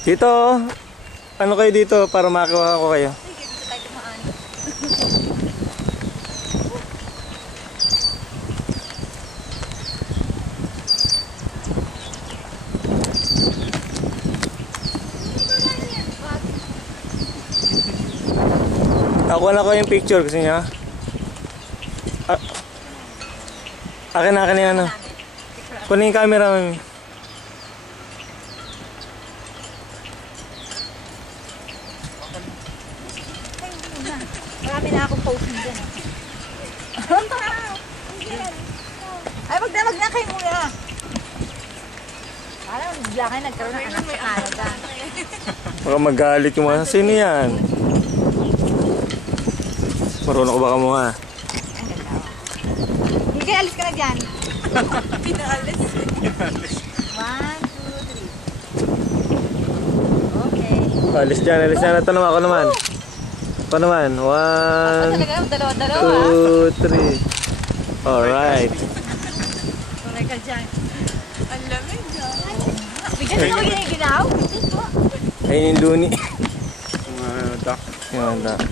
Dito, ano kayo dito para makuha ko kayo? Nakuha na ko yung picture kasi niya. Akin yung ano. Kunin yung camera, mami. Marami na akong posting dyan. Ay, wag na kayo muna. Parang bigla kayo nagkaroon ng anak sa Canada. Baka magalit yung mga. Sino yan? Marunong ko baka mo nga. Ang ganda. Hindi, alis ka na dyan. Pinaalis. 1, 2, 3. Okay. Alis dyan. Ito naman, ako naman. Ako naman. 1, Dalawa. 2, 3. Alright. Tuloy ka dyan. Ang lamig dyan. Bigyan na ako yung ginaw. Ayun yung luni. Mga duck. Yung duck.